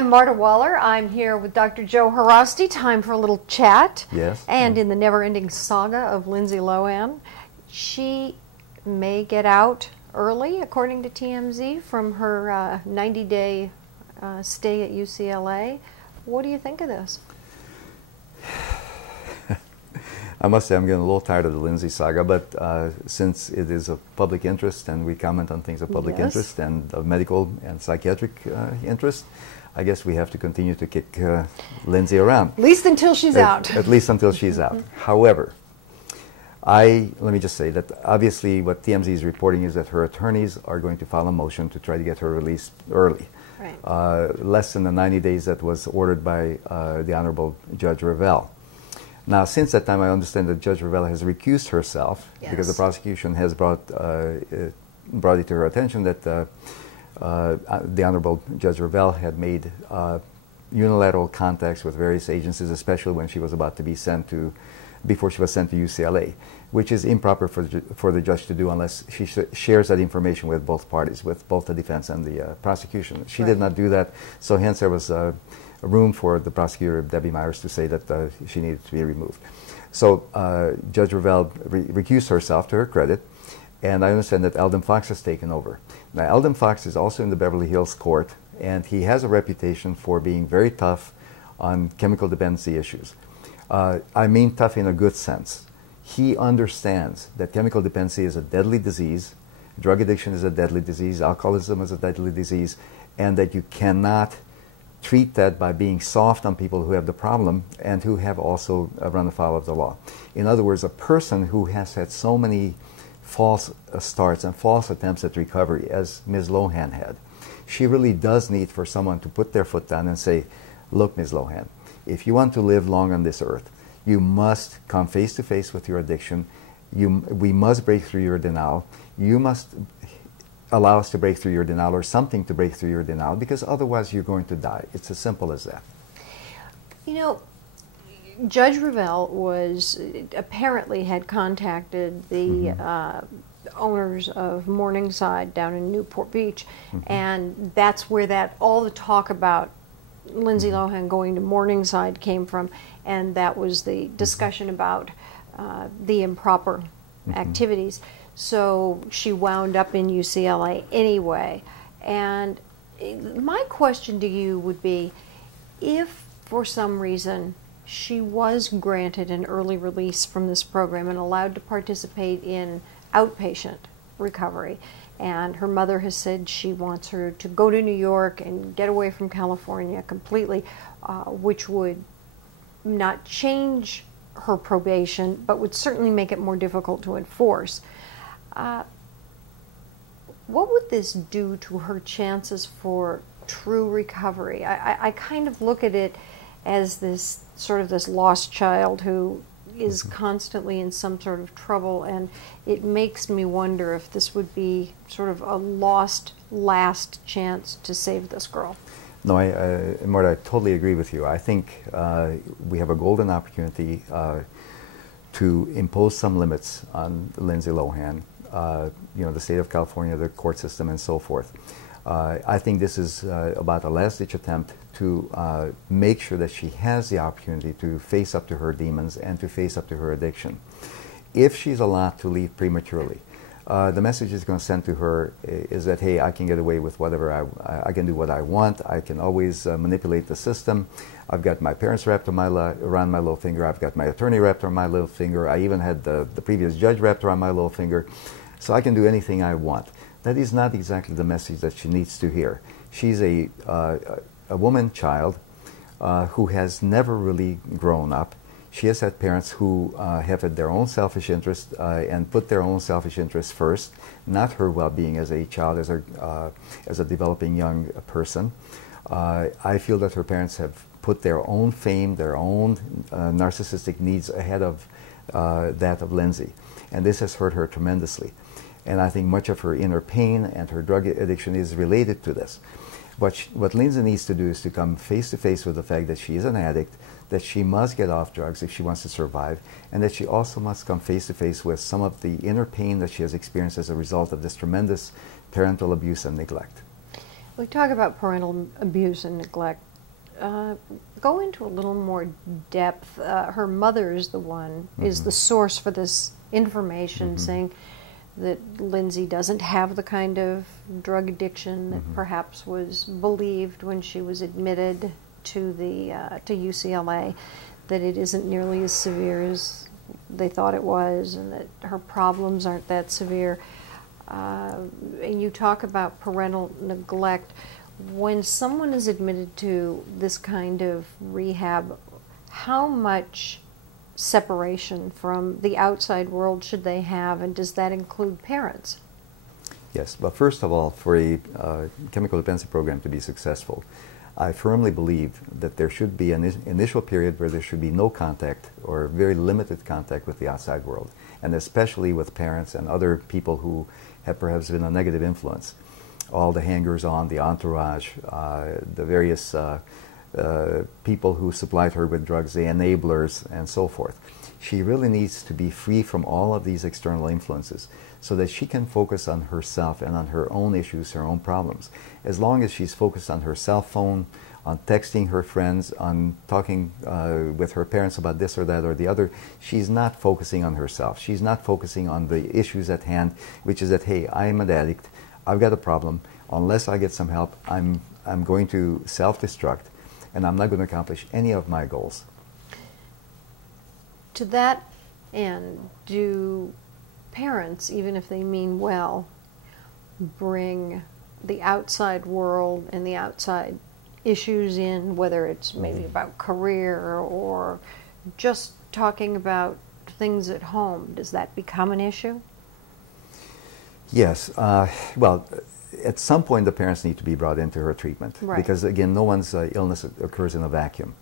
I'm Marta Waller. I'm here with Dr. Joe Haraszti. Time for a little chat. Yes. And in the never-ending saga of Lindsey Lohan, she may get out early, according to TMZ, from her 90-day stay at UCLA. What do you think of this? I must say I'm getting a little tired of the Lindsey saga, but since it is of public interest and we comment on things of public interest and of medical and psychiatric interest, I guess we have to continue to kick Lindsey around. At least until she's out. At least until she's out. However, let me just say that obviously what TMZ is reporting is that her attorneys are going to file a motion to try to get her released early. Right. Less than the 90 days that was ordered by the Honorable Judge Revel. Now, since that time, I understand that Judge Revel has recused herself because the prosecution has brought it to her attention that the Honorable Judge Revel had made unilateral contacts with various agencies, especially when she was about to be sent to, before she was sent to UCLA, which is improper for the judge to do unless she shares that information with both parties, with both the defense and the prosecution. She did not do that, so hence there was a room for the prosecutor, Debbie Myers, to say that she needed to be removed. So Judge Revel recused herself, to her credit, and I understand that Eldon Fox has taken over. Now, Eldon Fox is also in the Beverly Hills court, and he has a reputation for being very tough on chemical dependency issues. I mean tough in a good sense. He understands that chemical dependency is a deadly disease, drug addiction is a deadly disease, alcoholism is a deadly disease, and that you cannot treat that by being soft on people who have the problem and who have also run afoul of the law. In other words, a person who has had so many false starts and false attempts at recovery, as Ms. Lohan had, she really does need for someone to put their foot down and say, look, Ms. Lohan, if you want to live long on this earth, you must come face to face with your addiction. We must break through your denial. You must allow us to break through your denial, or something to break through your denial, because otherwise you're going to die. It's as simple as that. You know, Judge Revel apparently had contacted the owners of Morningside down in Newport Beach, and that's where all the talk about Lindsey Lohan going to Morningside came from, and that was the discussion about the improper activities. So she wound up in UCLA anyway. And my question to you would be, if for some reason she was granted an early release from this program and allowed to participate in outpatient recovery, and her mother has said she wants her to go to New York and get away from California completely, which would not change her probation, but would certainly make it more difficult to enforce. What would this do to her chances for true recovery? I kind of look at it as this sort of this lost child who is constantly in some sort of trouble, and it makes me wonder if this would be sort of a lost last chance to save this girl. No, Marta, I totally agree with you. I think we have a golden opportunity to impose some limits on Lindsey Lohan, you know, the state of California, the court system, and so forth. I think this is about a last-ditch attempt to make sure that she has the opportunity to face up to her demons and to face up to her addiction. If she's allowed to leave prematurely, the message is going to send to her is that, hey, I can get away with whatever, I can do what I want, I can always manipulate the system. I've got my parents wrapped around my little finger, I've got my attorney wrapped around my little finger, I even had the previous judge wrapped around my little finger, so I can do anything I want. That is not exactly the message that she needs to hear. She's a woman child who has never really grown up. She has had parents who have had their own selfish interest and put their own selfish interests first, not her well-being as a child, as a developing young person. I feel that her parents have put their own fame, their own narcissistic needs ahead of that of Lindsey. And this has hurt her tremendously. And I think much of her inner pain and her drug addiction is related to this. What Lindsey needs to do is to come face to face with the fact that she is an addict, that she must get off drugs if she wants to survive, and that she also must come face to face with some of the inner pain that she has experienced as a result of this tremendous parental abuse and neglect. We talk about parental abuse and neglect go into a little more depth. Her mother's the one, is the source for this information, saying that Lindsey doesn't have the kind of drug addiction that perhaps was believed when she was admitted to to UCLA, that it isn't nearly as severe as they thought it was, and that her problems aren't that severe. And you talk about parental neglect. When someone is admitted to this kind of rehab, how much separation from the outside world should they have, and does that include parents? Yes, but first of all, for a chemical dependency program to be successful, I firmly believe that there should be an initial period where there should be no contact or very limited contact with the outside world, and especially with parents and other people who have perhaps been a negative influence. All the hangers-on, the entourage, the various people who supplied her with drugs, the enablers, and so forth. She really needs to be free from all of these external influences so that she can focus on herself and on her own issues, her own problems. As long as she's focused on her cell phone, on texting her friends, on talking with her parents about this or that or the other, she's not focusing on herself. She's not focusing on the issues at hand, which is that, hey, I am an addict, I've got a problem, unless I get some help, I'm going to self-destruct, and I'm not going to accomplish any of my goals. To that end, do parents, even if they mean well, bring the outside world and the outside issues in, whether it's maybe about career or just talking about things at home? Does that become an issue? Yes. Well, at some point the parents need to be brought into her treatment, because again, no one's illness occurs in a vacuum.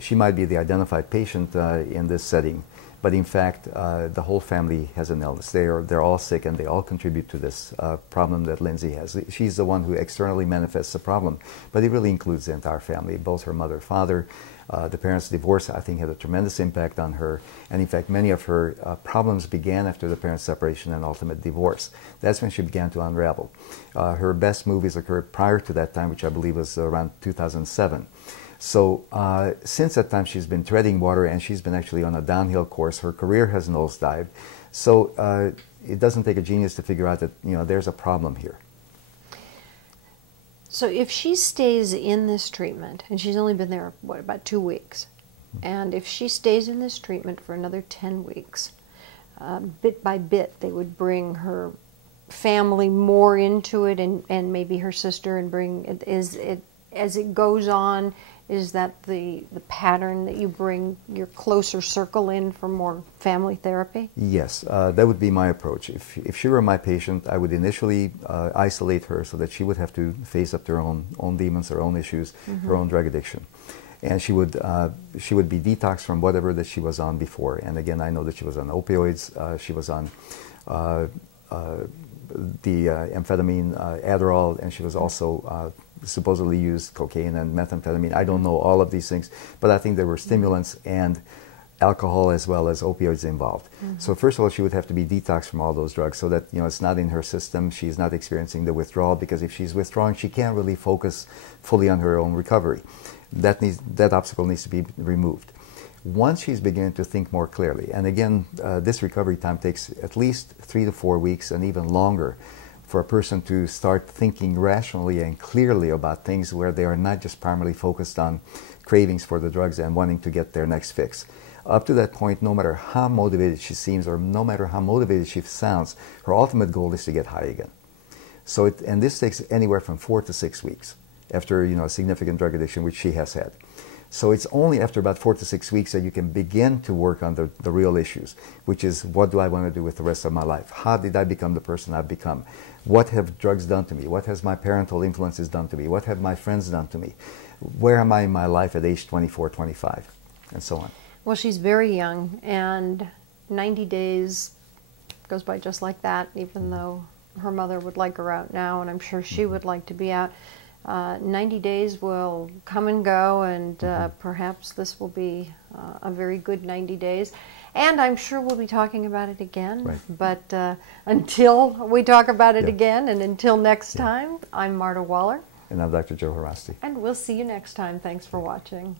She might be the identified patient in this setting, but in fact the whole family has an illness. They're all sick, and they all contribute to this problem that Lindsey has. She's the one who externally manifests the problem, but it really includes the entire family, both her mother, father. The parents' divorce, I think, had a tremendous impact on her, and in fact many of her problems began after the parents' separation and ultimate divorce. That's when she began to unravel. Her best movies occurred prior to that time, which I believe was around 2007. So since that time she's been treading water, and she's been actually on a downhill course. Her career has nosedived. So it doesn't take a genius to figure out that, you know, there's a problem here. So if she stays in this treatment, and she's only been there, what, about 2 weeks, and if she stays in this treatment for another 10 weeks, bit by bit they would bring her family more into it, and maybe her sister, and bring, as it goes on, is that the pattern that you bring your closer circle in for more family therapy? Yes, that would be my approach. If she were my patient, I would initially isolate her so that she would have to face up to her own demons, her own issues, her own drug addiction. And she would be detoxed from whatever that she was on before. And again, I know that she was on opioids, she was on the amphetamine, Adderall, and she was also supposedly used cocaine and methamphetamine. I don't know all of these things, but I think there were stimulants and alcohol as well as opioids involved. So first of all, she would have to be detoxed from all those drugs so that, you know, it's not in her system. She's not experiencing the withdrawal, because if she's withdrawing, she can't really focus fully on her own recovery. That obstacle needs to be removed. Once she's beginning to think more clearly, and again, this recovery time takes at least 3 to 4 weeks and even longer for a person to start thinking rationally and clearly about things, where they are not just primarily focused on cravings for the drugs and wanting to get their next fix. Up to that point, no matter how motivated she seems or no matter how motivated she sounds, her ultimate goal is to get high again. So and this takes anywhere from 4 to 6 weeks after, you know, a significant drug addiction, which she has had. So it's only after about 4 to 6 weeks that you can begin to work on the real issues, which is, what do I want to do with the rest of my life? How did I become the person I've become? What have drugs done to me? What has my parental influences done to me? What have my friends done to me? Where am I in my life at age 24, 25, and so on? Well, she's very young, and 90 days goes by just like that, even though her mother would like her out now, and I'm sure she would like to be out. 90 days will come and go, and perhaps this will be a very good 90 days. And I'm sure we'll be talking about it again. Right. But until we talk about it again, and until next time, I'm Marta Waller. And I'm Dr. Joe Haraszti. And we'll see you next time. Thanks for watching.